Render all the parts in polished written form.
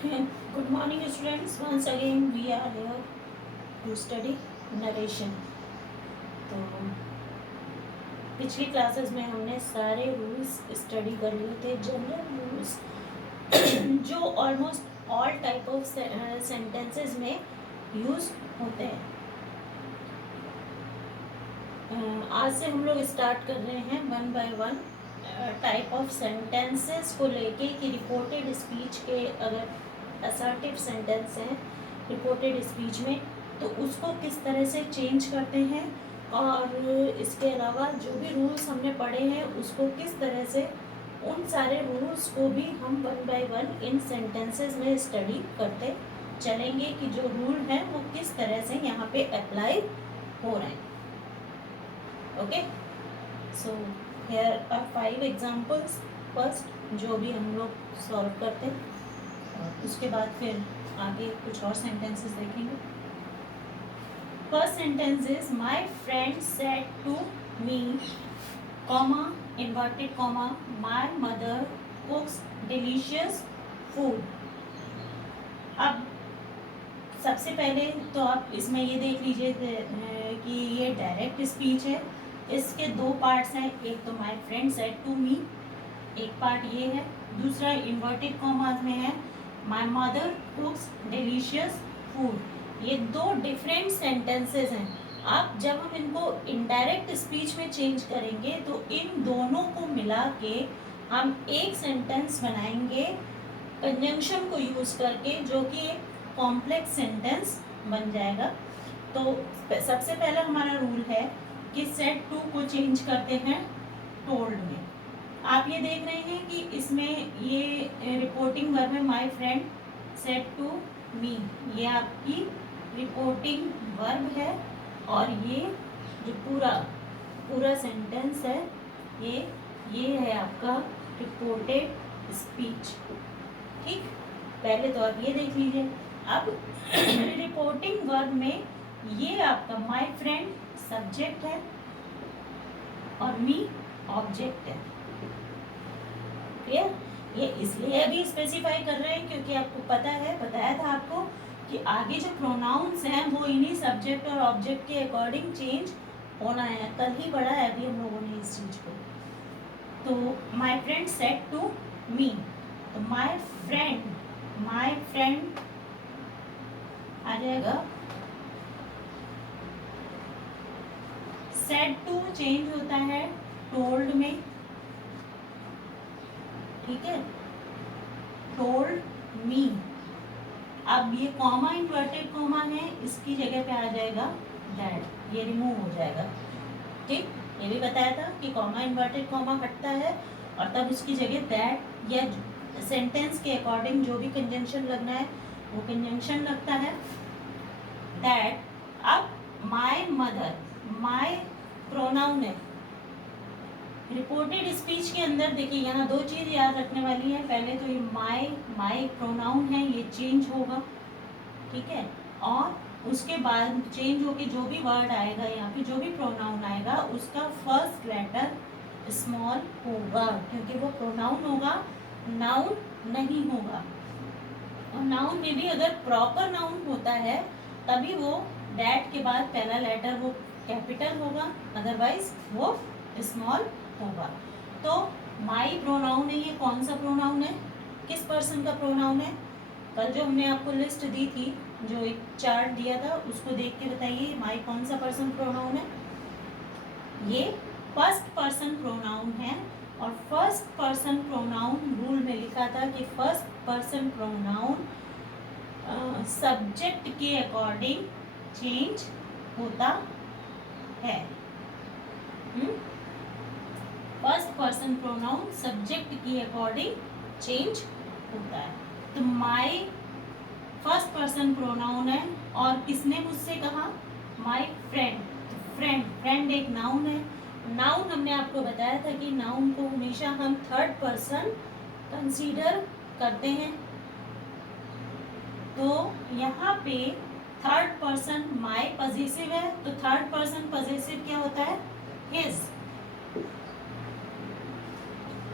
Good morning, students. Once again, we are here to study narration. तो पिछली classes में हमने सारे रूल्स स्टडी कर लिए थे, जनरल रूल्स जो almost all type of sentences में यूज होते हैं। आज से हम लोग स्टार्ट कर रहे हैं one by one type of sentences को लेके कि रिपोर्टेड स्पीच के अगर असर्टिव सेंटेंस हैं रिपोर्टेड स्पीच में तो उसको किस तरह से चेंज करते हैं, और इसके अलावा जो भी रूल्स हमने पढ़े हैं उसको किस तरह से उन सारे रूल्स को भी हम one by one in sentences में स्टडी करते चलेंगे कि जो रूल हैं वो किस तरह से यहाँ पे अप्लाई हो रहे हैं। Okay, so here are 5 examples. First जो भी हम लोग सॉल्व करते हैं और उसके बाद फिर आगे कुछ और सेंटेंसेस देखेंगे। First sentence is my friend said to me, comma inverted comma, my mother cooks delicious food. अब सबसे पहले तो आप इसमें ये देख लीजिए कि ये डायरेक्ट स्पीच है। इसके दो पार्ट्स हैं, एक तो my friend said to me, एक पार्ट ये है, दूसरा इन्वर्टेड कॉमास में है my mother cooks delicious food. ये दो डिफरेंट सेंटेंसेस हैं। अब जब हम इनको इनडायरेक्ट स्पीच में चेंज करेंगे तो इन दोनों को मिला के हम एक सेंटेंस बनाएंगे कंजंक्शन को यूज करके, जो कि एक कॉम्प्लेक्स सेंटेंस बन जाएगा। तो सबसे पहला हमारा रूल है कि सेड टू को चेंज करते हैं टोल्ड में। आप ये देख रहे हैं कि इसमें ये रिपोर्टिंग वर्ब है my friend said to me, ये आपकी रिपोर्टिंग वर्ब है और ये जो पूरा सेंटेंस है ये है आपका रिपोर्टेड स्पीच। ठीक, पहले तो आप ये देख लीजिए। अब रिपोर्टिंग वर्ब में ये आपका माय फ्रेंड सब्जेक्ट है और मी ऑब्जेक्ट है। क्लियर? ये इसलिए अभी स्पेसिफाई कर रहे हैं क्योंकि आपको पता है, बताया था आपको कि आगे जो प्रोनाउंस हैं वो इन्हीं सब्जेक्ट और ऑब्जेक्ट के अकॉर्डिंग चेंज होना है। कल ही पढ़ा है अभी हम लोगों ने इस चीज को। तो my friend said to me, तो माय फ्रेंड आ जाएगा, सेड टू चेंज होता है टोल्ड में। ठीक है, टोल्ड मी। अब ये कॉमा इन्वर्टेड कॉमा है, इसकी जगह पे आ जाएगा दैट, ये रिमूव हो जाएगा। ठीक, ये भी बताया था कि कॉमा इन्वर्टेड कॉमा हटता है और तब उसकी जगह दैट या सेंटेंस के अकॉर्डिंग जो भी कंजंक्शन लगना है वो कंजंक्शन लगता है दैट। अब माय मदर, माय प्रोनाउन है रिपोर्टेड स्पीच के अंदर। देखिए यहाँ दो चीज याद रखने वाली है। पहले तो ये माय प्रोनाउन है, ये चेंज होगा। ठीक है, और उसके बाद चेंज होके जो भी वर्ड आएगा यहाँ पे, जो भी प्रोनाउन आएगा उसका फर्स्ट लेटर स्मॉल होगा क्योंकि वो प्रोनाउन होगा, नाउन नहीं होगा। और नाउन में भी अगर प्रॉपर नाउन होता है तभी वो दैट के बाद पहला लेटर वो कैपिटल होगा, अदरवाइज वो स्मॉल होगा। तो माई प्रोनाउन है, ये कौन सा प्रोनाउन है, किस पर्सन का प्रोनाउन है? कल जो हमने आपको लिस्ट दी थी, जो एक चार्ट दिया था, उसको देख के बताइए माई कौन सा पर्सन प्रोनाउन है। ये फर्स्ट पर्सन प्रोनाउन है और फर्स्ट पर्सन प्रोनाउन रूल में लिखा था कि फर्स्ट पर्सन प्रोनाउन सब्जेक्ट के अकॉर्डिंग चेंज होता है। फर्स्ट पर्सन प्रोनाउन सब्जेक्ट के अकॉर्डिंग चेंज होता है। तो माय फर्स्ट पर्सन प्रोनाउन है और किसने मुझसे कहा, माय फ्रेंड। फ्रेंड एक नाउन है। नाउन हमने आपको बताया था कि नाउन को हमेशा हम थर्ड पर्सन कंसीडर करते हैं। तो यहाँ पे थर्ड पर्सन माय पजेसिव है, तो थर्ड पर्सन पजेसिव क्या होता है, हिज।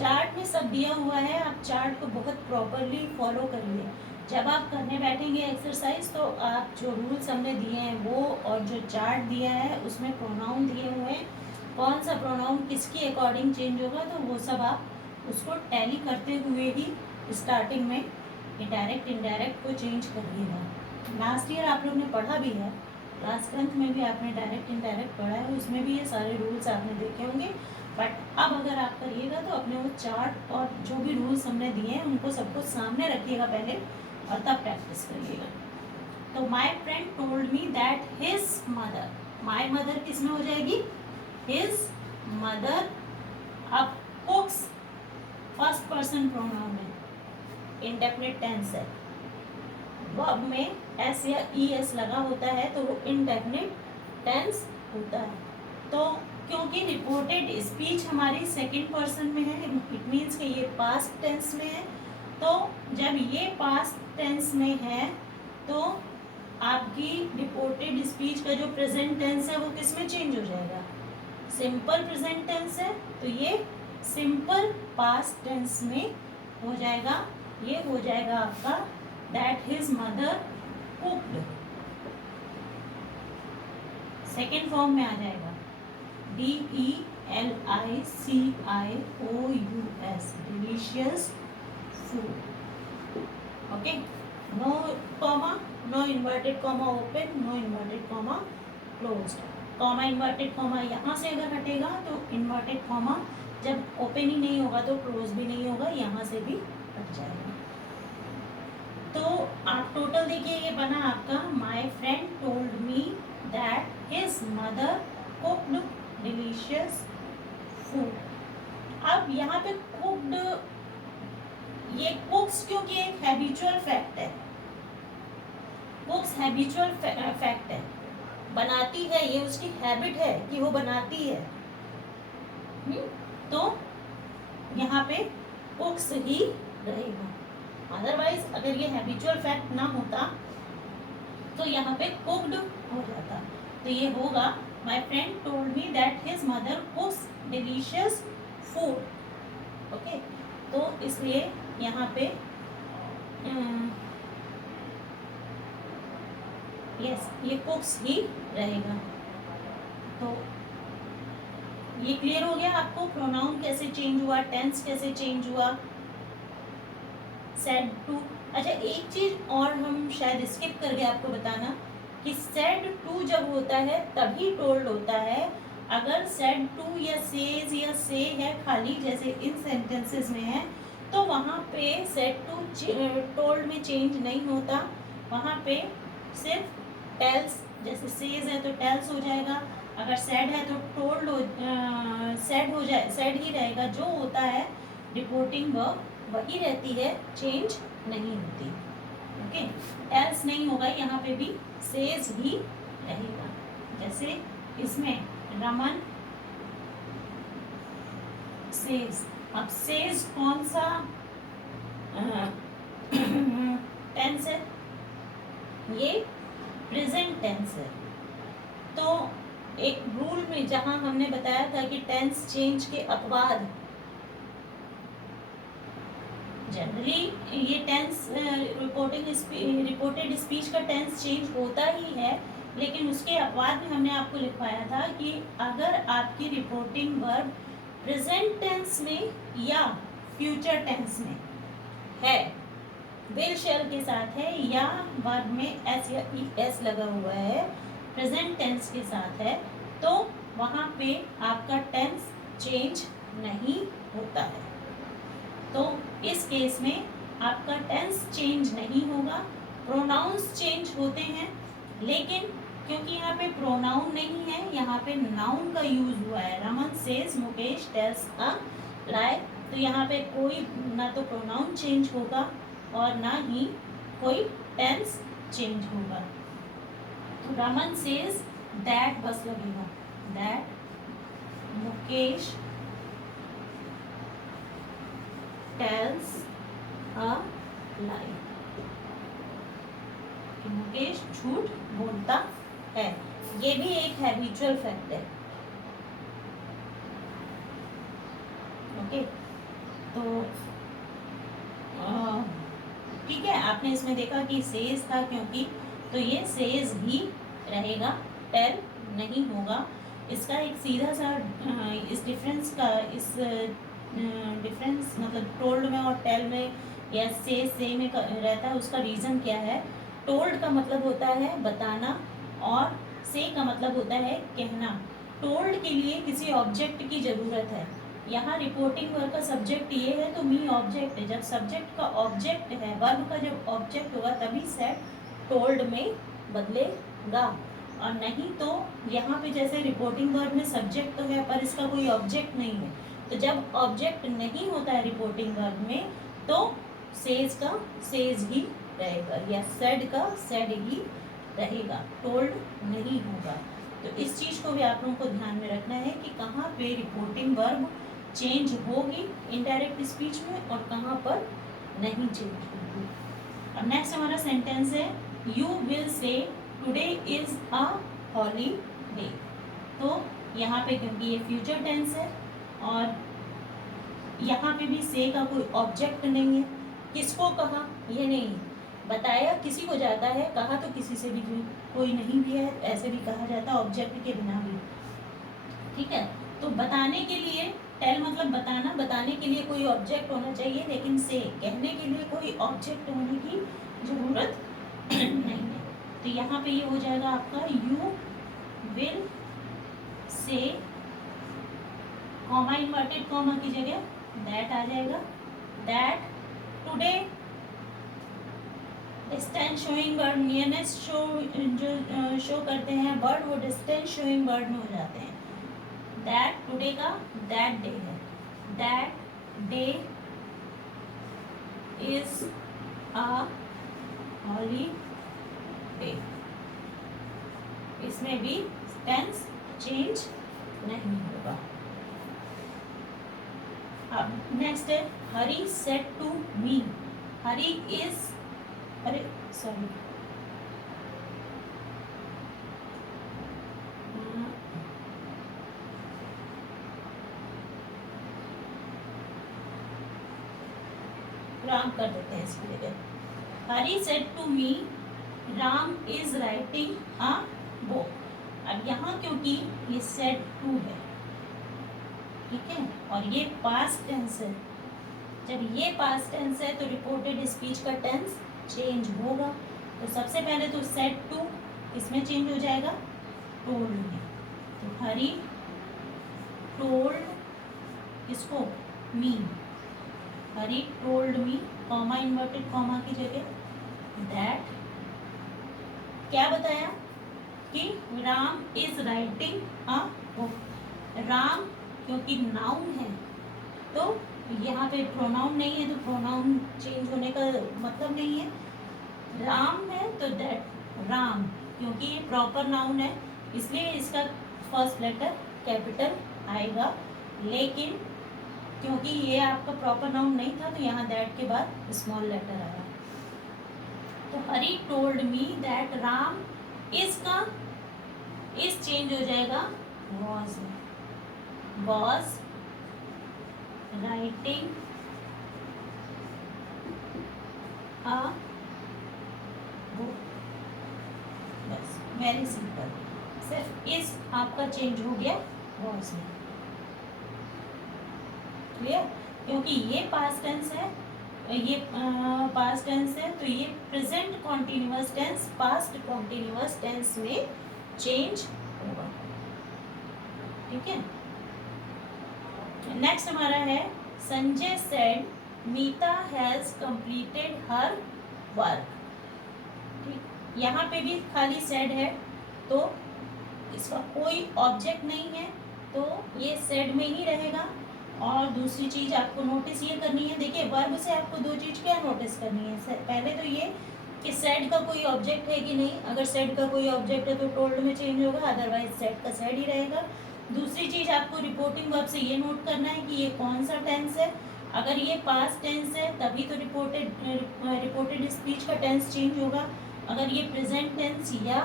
चार्ट में सब दिया हुआ है, आप चार्ट को बहुत प्रॉपरली फॉलो करिए। जब आप करने बैठेंगे एक्सरसाइज तो आप जो रूल्स हमने दिए हैं वो और जो चार्ट दिया है उसमें प्रोनाउन दिए हुए हैं, कौन सा प्रोनाउन किसकी अकॉर्डिंग चेंज होगा, तो वो सब आप उसको टैली करते हुए ही स्टार्टिंग में डायरेक्ट इनडायरेक्ट को चेंज करिएगा। लास्ट ईयर आप लोग ने पढ़ा भी है, क्लास 10th में भी आपने डायरेक्ट इनडायरेक्ट पढ़ा है, उसमें भी ये सारे रूल्स आपने देखे होंगे। बट अब अगर आप करिएगा तो अपने वो चार्ट और जो भी रूल्स हमने दिए हैं उनको सबको सामने रखिएगा पहले और तब प्रैक्टिस करिएगा। तो my friend told me that his mother, my mother किस में हो जाएगी, हिज मदर। अब कुक्स फर्स्ट पर्सन प्रोनाउन है, इंडेफिनिट टेंस है, वर्ब में एस या ई एस लगा होता है तो वो इंडेफिनिट टेंस होता है। तो क्योंकि रिपोर्टेड स्पीच हमारी सेकंड पर्सन में है, इट मीन्स कि ये पास्ट टेंस में है, तो जब ये पास्ट टेंस में है तो आपकी रिपोर्टेड स्पीच का जो प्रेजेंट टेंस है वो किस में चेंज हो जाएगा, सिंपल प्रेजेंट टेंस है तो ये सिंपल पास्ट टेंस में हो जाएगा। ये हो जाएगा आपका that his mother cooked, second form में आ जाएगा DELICIOUS, delicious food. Okay, no comma, no inverted comma open, no inverted comma closed. Comma inverted comma यहाँ से अगर हटेगा तो इन्वर्टेड कॉमा जब ओपन ही नहीं होगा तो क्लोज भी नहीं होगा, यहाँ से भी हट जाएगा। तो आप टोटल देखिए ये बना आपका my friend told me that his mother cooked delicious food. अब यहाँ पे कुक्ड, ये कुक्स क्योंकि एक हैबिचुअल फैक्ट है, कुक्स हैबिचुअल फैक्ट है, बनाती है, ये उसकी हैबिट है कि वो बनाती है। तो यहाँ पे कुक्स ही रहेगा, अदरवाइज अगर ये हैबिचुअल फैक्ट ना होता तो यहाँ पे कुक्ड हो जाता। तो ये होगा my friend told me that his mother cooks delicious food. Okay, तो इसलिए यहाँ पे यस ये कुक्स ही रहेगा। तो ये क्लियर हो गया आपको प्रोनाउन कैसे चेंज हुआ, टेंस कैसे चेंज हुआ, सेड टू। अच्छा, एक चीज और हम शायद स्किप कर गए आपको बताना कि सेड टू जब होता है तभी टोल्ड होता है। अगर सेड टू या सेज या से है खाली जैसे इन सेंटेंसेस में है तो वहाँ पे सेड टू टोल्ड में चेंज नहीं होता, वहाँ पे सिर्फ टेल्स, जैसे सेज है तो टेल्स हो जाएगा, अगर सेड है तो टोल्ड हो सेड हो जाए, सेड ही रहेगा। जो होता है रिपोर्टिंग वर्ब वही रहती है, चेंज नहीं होती। ओके, एल्स नहीं होगा, यहाँ पे भी सेज ही रहेगा। जैसे इसमें रमन सेज, अब सेज कौन सा टेंस है, ये प्रेजेंट टेंस है। तो एक रूल में जहां हमने बताया था कि टेंस चेंज के अपवाद, जनरली ये टेंस रिपोर्टेड स्पीच का टेंस चेंज होता ही है, लेकिन उसके अपवाद में हमने आपको लिखवाया था कि अगर आपकी रिपोर्टिंग वर्ब प्रेजेंट टेंस में या फ्यूचर टेंस में है, विल शैल के साथ है, या वर्ब में एस या ई एस लगा हुआ है, प्रेजेंट टेंस के साथ है, तो वहाँ पे आपका टेंस चेंज नहीं होता है। तो इस केस में आपका टेंस चेंज नहीं होगा, प्रोनाउंस चेंज होते हैं, लेकिन क्योंकि यहाँ पे प्रोनाउन नहीं है, यहाँ पे नाउन का यूज हुआ है। Raman says Mukesh tells a lie, तो यहाँ पे कोई ना तो प्रोनाउन चेंज होगा और ना ही कोई टेंस चेंज होगा। तो रमन सेज दैट बस लगेगा, दैट मुकेश टेल्स अ लाई, मुकेश झूठ बोलता है। ये भी एक हैबिचुअल फैक्ट है। ओके, तो ठीक है, आपने इसमें देखा कि सेज था क्योंकि, तो ये सेज ही रहेगा, टेल नहीं होगा। इसका एक सीधा सा इस डिफरेंस का, इस डिफरेंस मतलब टोल्ड में और टेल में या से में रहता है, उसका रीज़न क्या है। टोल्ड का मतलब होता है बताना और से का मतलब होता है कहना। टोल्ड के लिए किसी ऑब्जेक्ट की ज़रूरत है। यहाँ रिपोर्टिंग वर्ब का सब्जेक्ट ये है तो मी ऑब्जेक्ट है। जब सब्जेक्ट का ऑब्जेक्ट है, वर्ब का जब ऑब्जेक्ट होगा तभी सेड टोल्ड में बदलेगा, और नहीं तो यहाँ पे जैसे रिपोर्टिंग वर्ब में सब्जेक्ट तो है पर इसका कोई ऑब्जेक्ट नहीं है, तो जब ऑब्जेक्ट नहीं होता है रिपोर्टिंग वर्ब में तो सेज का सेज ही रहेगा या सेड का सेड ही रहेगा, टोल्ड नहीं होगा। तो इस चीज़ को भी आप लोगों को ध्यान में रखना है कि कहाँ पे रिपोर्टिंग वर्ब चेंज होगी इनडायरेक्ट स्पीच में और कहाँ पर नहीं चेंज होगी। अब नेक्स्ट हमारा सेंटेंस है, you will say today is a holiday. तो यहाँ पे क्योंकि ये फ्यूचर टेंस है और यहाँ पे भी से का कोई ऑब्जेक्ट नहीं है, किसको कहा ये नहीं, बताया किसी को जाता है, कहा तो किसी से भी कोई नहीं भी है, ऐसे भी कहा जाता है ऑब्जेक्ट के बिना भी। ठीक है, तो बताने के लिए टेल मतलब बताना, बताने के लिए कोई ऑब्जेक्ट होना चाहिए, लेकिन से कहने के लिए कोई ऑब्जेक्ट होने की जरूरत नहीं है। तो यहाँ पे ये हो जाएगा आपका you will say, comma inverted comma की जगह दैट आ जाएगा, that today distance showing word, nearness show जो शो करते हैं वर्ड, वो डिस्टेंस शोइंग वर्ड में हो जाते हैं। दैट टुडे का दैट डे है, that day is a holiday, इसमें भी टेंस चेंज नहीं होगा। अब नेक्स्ट है, Hari said to me, Hari is, अरे सॉरी, राम कर देते हैं इसकी जगह। Hari said to me Ram is writing a book. अब यहाँ क्योंकि ये सेड टू है, ठीक है, और ये पास्ट टेंस है, जब ये पास्ट टेंस है तो रिपोर्टेड स्पीच का टेंस चेंज होगा। तो सबसे पहले तो सेड टू इसमें चेंज हो जाएगा टोल्ड में, तो हरी टोल्ड इसको me, Hari told me, comma inverted comma की जगह दैट, क्या बताया कि Ram is writing a book. Ram क्योंकि नाउन है तो यहाँ पे प्रोनाउन नहीं है, तो प्रोनाउन चेंज होने का मतलब नहीं है। राम है तो दैट राम, क्योंकि ये प्रॉपर नाउन है इसलिए इसका फर्स्ट लेटर कैपिटल आएगा, लेकिन क्योंकि ये आपका प्रॉपर नाउन नहीं था तो यहाँ दैट के बाद स्मॉल लेटर आया। तो Hari told me that Ram is का इस चेंज हो जाएगा वॉज में, वॉज राइटिंग अ बुक। बस वेरी सिंपल, सिर्फ इस आपका चेंज हो गया वॉज में, क्लियर। क्योंकि ये पास्ट टेंस है, ये पास्ट टेंस है तो ये present continuous tense past continuous tense में चेंज होगा, ठीक है। नेक्स्ट हमारा है, Sanjay said Meeta has completed her work. ठीक, यहाँ पे भी खाली सेड है तो इसका कोई ऑब्जेक्ट नहीं है तो ये सेड में ही रहेगा। और दूसरी चीज आपको नोटिस ये करनी है, देखिए वर्ब से आपको दो चीज क्या नोटिस करनी है, पहले तो ये कि सेड का कोई ऑब्जेक्ट है कि नहीं, अगर सेड का कोई ऑब्जेक्ट है तो टोल्ड में चेंज होगा, अदरवाइज सेड का सेड ही रहेगा। दूसरी चीज आपको रिपोर्टिंग वर्ब से ये नोट करना है कि ये कौन सा टेंस है, अगर ये पास्ट टेंस है तभी तो रिपोर्टेड स्पीच का टेंस चेंज होगा, अगर ये प्रेजेंट टेंस या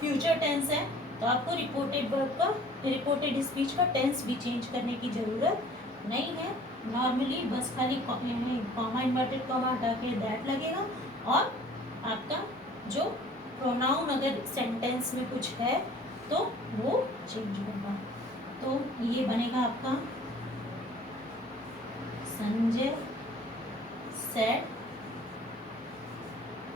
फ्यूचर टेंस है तो आपको रिपोर्टेड वर्ब का रिपोर्टेड स्पीच का टेंस भी चेंज करने की ज़रूरत नहीं है, नॉर्मली बस खाली कॉमा इन्वर्टेड कॉमा हटा के दैट लगेगा, और आपका जो प्रोनाउन अगर सेंटेंस में कुछ है तो वो चेंज होगा। तो ये बनेगा आपका संजय सेड,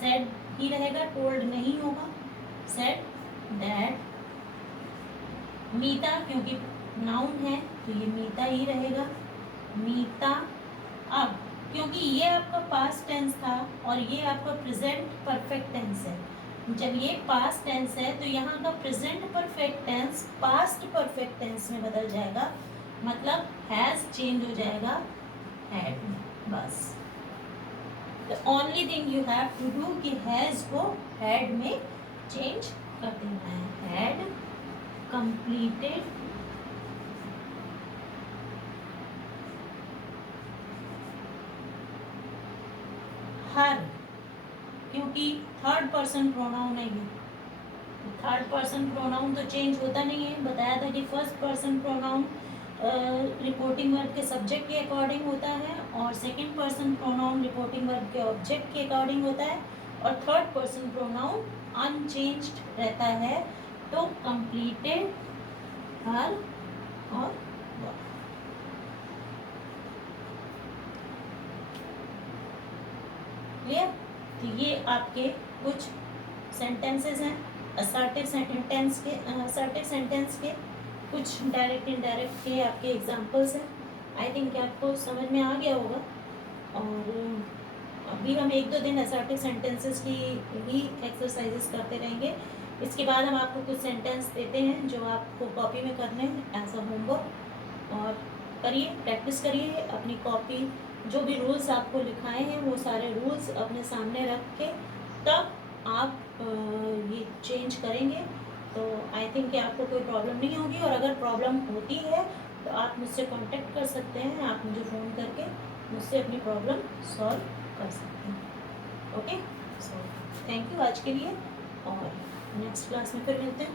सेड ही रहेगा, टोल्ड नहीं होगा, सेड दैट। मीता क्योंकि नाउन है तो ये मीता ही रहेगा, मीता। अब क्योंकि ये आपका पास्ट टेंस था और ये आपका प्रेजेंट परफेक्ट टेंस है, जब ये पास्ट टेंस है तो यहाँ का present perfect tense past perfect tense में बदल जाएगा, मतलब हैज चेंज हो जाएगा हैड में, बस। The only thing you have to do कि हैज को हैड में चेंज कर देना है, हैड completed हर, क्योंकि थर्ड पर्सन प्रोनाउन है ये, थर्ड पर्सन प्रोनाउन तो चेंज होता नहीं है। बताया था कि first person pronoun reporting verb के सब्जेक्ट के अकॉर्डिंग होता है, और second person pronoun reporting verb के ऑब्जेक्ट के अकॉर्डिंग होता है, और थर्ड पर्सन प्रोनाउन अनचेंज्ड रहता है। तो कंप्लीटेड हर और क्लियर। तो ये आपके कुछ सेंटेंसेस हैं असर्टिव सेंटेंस के, असर्टिव सेंटेंस के कुछ डायरेक्ट इनडायरेक्ट के आपके एग्जांपल्स हैं। आई थिंक आपको समझ में आ गया होगा, और अभी हम 1-2 दिन असर्टिव सेंटेंसेस की ही एक्सरसाइजेस करते रहेंगे। इसके बाद हम आपको कुछ सेंटेंस देते हैं जो आपको कॉपी में करने हैं एज अ होमवर्क, और करिए, प्रैक्टिस करिए अपनी कॉपी, जो भी रूल्स आपको लिखाए हैं वो सारे रूल्स अपने सामने रख के तब आप ये चेंज करेंगे। तो आई थिंक कि आपको कोई प्रॉब्लम नहीं होगी, और अगर प्रॉब्लम होती है तो आप मुझसे कांटेक्ट कर सकते हैं, आप मुझे फ़ोन करके मुझसे अपनी प्रॉब्लम सॉल्व कर सकते हैं। ओके, सो थैंक यू आज के लिए, और नेक्स्ट क्लास में फिर मिलते हैं।